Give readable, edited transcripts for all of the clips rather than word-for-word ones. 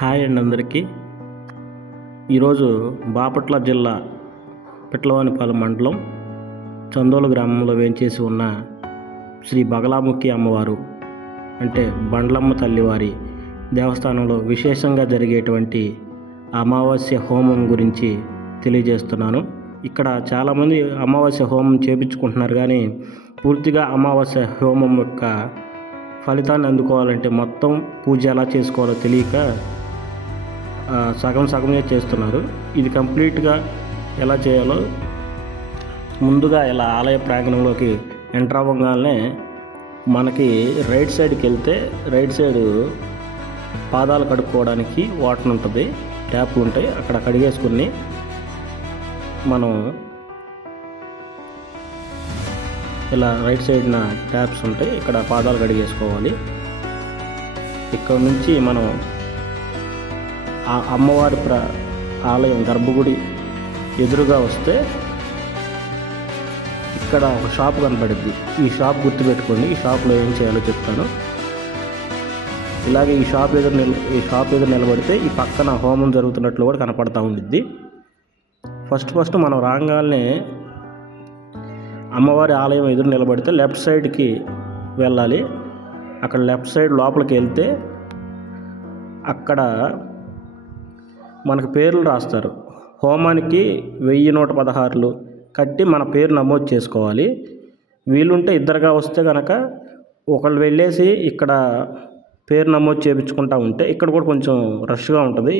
Hi అండి అందరికీ. ఈరోజు బాపట్ల జిల్లా పిట్లవానిపాలెం మండలం చందోలు గ్రామంలో వేంచేసి ఉన్న శ్రీ బగలాముఖి అమ్మవారు అంటే బండ్లమ్మ తల్లివారి దేవస్థానంలో విశేషంగా జరిగేటువంటి అమావాస్య హోమం గురించి తెలియజేస్తున్నాను. ఇక్కడ చాలామంది అమావాస్య హోమం చేయించుకుంటున్నారు, కానీ పూర్తిగా అమావాస్య హోమం యొక్క ఫలితాన్ని అందుకోవాలంటే మొత్తం పూజ ఎలా చేసుకోవాలో తెలియక సగమే చేస్తున్నారు. ఇది కంప్లీట్గా ఎలా చేయాలో ముందుగా ఇలా ఆలయ ప్రాంగణంలోకి ఎంటర్ అవ్వగానే మనకి రైట్ సైడ్కి వెళ్తే రైట్ సైడు పాదాలు కడుక్కోవడానికి వాటర్ ఉంటుంది, ట్యాప్లు ఉంటాయి. అక్కడ కడిగేసుకుని మనం ఇలా రైట్ సైడ్న ట్యాప్స్ ఉంటాయి, ఇక్కడ పాదాలు కడిగేసుకోవాలి. ఇక్కడ నుంచి మనం ఆ అమ్మవారి ఆలయం గర్భగుడి ఎదురుగా వస్తే ఇక్కడ ఒక షాప్ కనపడుద్ది. ఈ షాప్ గుర్తుపెట్టుకోండి. ఈ షాప్లో ఏం చేయాలో చెప్తాను. ఇలాగే ఈ షాప్ ఎదురు నిలబడితే ఈ పక్కన హోమం జరుగుతున్నట్లు కూడా కనపడతా ఉండిద్ది. ఫస్ట్ మనం రాగానే అమ్మవారి ఆలయం ఎదురు నిలబడితే లెఫ్ట్ సైడ్కి వెళ్ళాలి. అక్కడ లెఫ్ట్ సైడ్ లోపలికి వెళ్తే అక్కడ మనకు పేర్లు రాస్తారు. హోమానికి 1116 కట్టి మన పేరు నమోదు చేసుకోవాలి. వీలుంటే ఇద్దరుగా వస్తే కనుక ఒకళ్ళు వెళ్ళేసి ఇక్కడ పేరు నమోదు చేయించుకుంటూ ఉంటే ఇక్కడ కూడా కొంచెం రష్గా ఉంటుంది.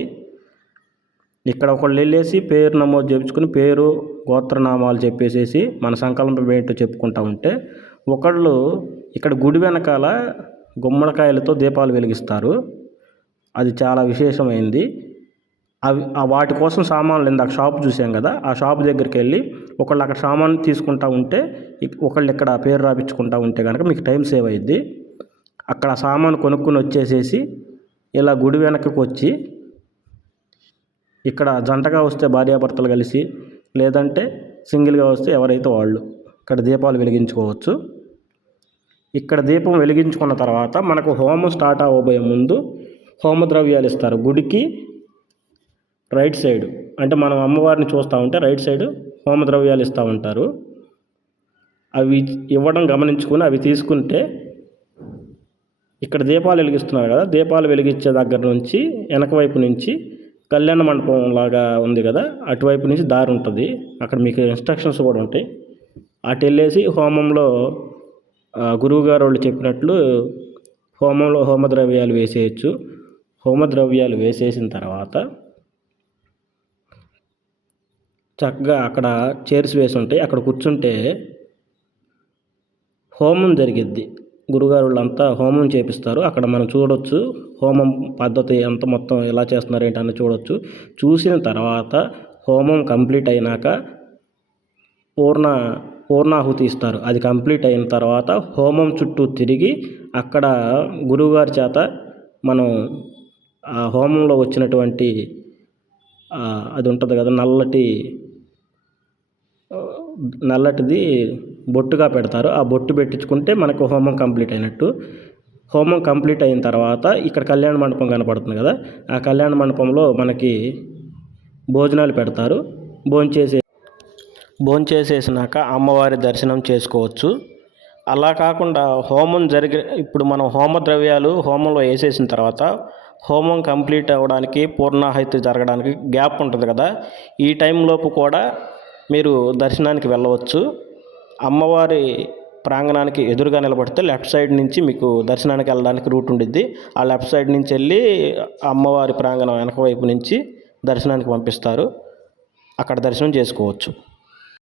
ఇక్కడ ఒకళ్ళు వెళ్ళేసి పేరు నమోదు చేయించుకుని పేరు గోత్రనామాలు చెప్పేసేసి మన సంకల్పం ఏంటో చెప్పుకుంటూ ఉంటే ఒకళ్ళు ఇక్కడ గుడి వెనకాల గుమ్మడికాయలతో దీపాలు వెలిగిస్తారు. అది చాలా విశేషమైంది. వాటి కోసం సామాన్లు ఇందాక షాపు చూసాం కదా, ఆ షాపు దగ్గరికి వెళ్ళి ఒకళ్ళు అక్కడ సామాన్ తీసుకుంటూ ఉంటే ఒకళ్ళు ఇక్కడ పేరు రాపించుకుంటూ ఉంటే కనుక మీకు టైం సేవ్ అయ్యిద్ది. అక్కడ సామాను కొనుక్కుని వచ్చేసేసి ఇలా గుడి వెనకకు వచ్చి ఇక్కడ జంటగా వస్తే భార్యాభర్తలు కలిసి, లేదంటే సింగిల్గా వస్తే ఎవరైతే వాళ్ళు ఇక్కడ దీపాలు వెలిగించుకోవచ్చు. ఇక్కడ దీపం వెలిగించుకున్న తర్వాత మనకు హోమం స్టార్ట్ అవ్వబోయే ముందు హోమద్రవ్యాలు ఇస్తారు. గుడికి రైట్ సైడ్ అంటే మనం అమ్మవారిని చూస్తూ ఉంటే రైట్ సైడ్ హోమద్రవ్యాలు ఇస్తూ ఉంటారు. అవి ఇవ్వడం గమనించుకుని అవి తీసుకుంటే ఇక్కడ దీపాలు వెలిగిస్తున్నారు కదా, దీపాలు వెలిగించే దగ్గర నుంచి వెనక వైపు నుంచి కళ్యాణ మండపం లాగా ఉంది కదా, అటువైపు నుంచి దారి ఉంటుంది. అక్కడ మీకు ఇన్స్ట్రక్షన్స్ కూడా ఉంటాయి. అటు వెళ్ళేసి హోమంలో గురువుగారు వాళ్ళు చెప్పినట్లు హోమంలో హోమద్రవ్యాలు వేసేయచ్చు. హోమద్రవ్యాలు వేసేసిన తర్వాత చక్కగా అక్కడ చైర్స్ వేసి ఉంటాయి, అక్కడ కూర్చుంటే హోమం జరిగిద్ది. గురుగారు వాళ్ళంతా హోమం చేపిస్తారు. అక్కడ మనం చూడొచ్చు హోమం పద్ధతి ఎంత మొత్తం ఎలా చేస్తున్నారు ఏంటని చూడొచ్చు. చూసిన తర్వాత హోమం కంప్లీట్ అయినాక పూర్ణాహుతి ఇస్తారు. అది కంప్లీట్ అయిన తర్వాత హోమం చుట్టూ తిరిగి అక్కడ గురువుగారి చేత మనం ఆ హోమంలో వచ్చినటువంటి అది ఉంటుంది కదా, నల్లటిది బొట్టుగా పెడతారు. ఆ బొట్టు పెట్టించుకుంటే మనకు హోమం కంప్లీట్ అయినట్టు. హోమం కంప్లీట్ అయిన తర్వాత ఇక్కడ కళ్యాణ మండపం కనపడుతుంది కదా, ఆ కళ్యాణ మండపంలో మనకి భోజనాలు పెడతారు. భోంచేసేసినాక అమ్మవారి దర్శనం చేసుకోవచ్చు. అలా కాకుండా ఇప్పుడు మనం హోమద్రవ్యాలు హోమంలో వేసేసిన తర్వాత హోమం కంప్లీట్ అవ్వడానికి పూర్ణాహుతి జరగడానికి గ్యాప్ ఉంటుంది కదా, ఈ టైంలోపు కూడా మీరు దర్శనానికి వెళ్ళవచ్చు. అమ్మవారి ప్రాంగణానికి ఎదురుగా నిలబడితే లెఫ్ట్ సైడ్ నుంచి మీకు దర్శనానికి వెళ్ళడానికి రూట్ ఉండిద్ది. ఆ లెఫ్ట్ సైడ్ నుంచి వెళ్ళి అమ్మవారి ప్రాంగణం వెనక వైపు నుంచి దర్శనానికి పంపిస్తారు. అక్కడ దర్శనం చేసుకోవచ్చు.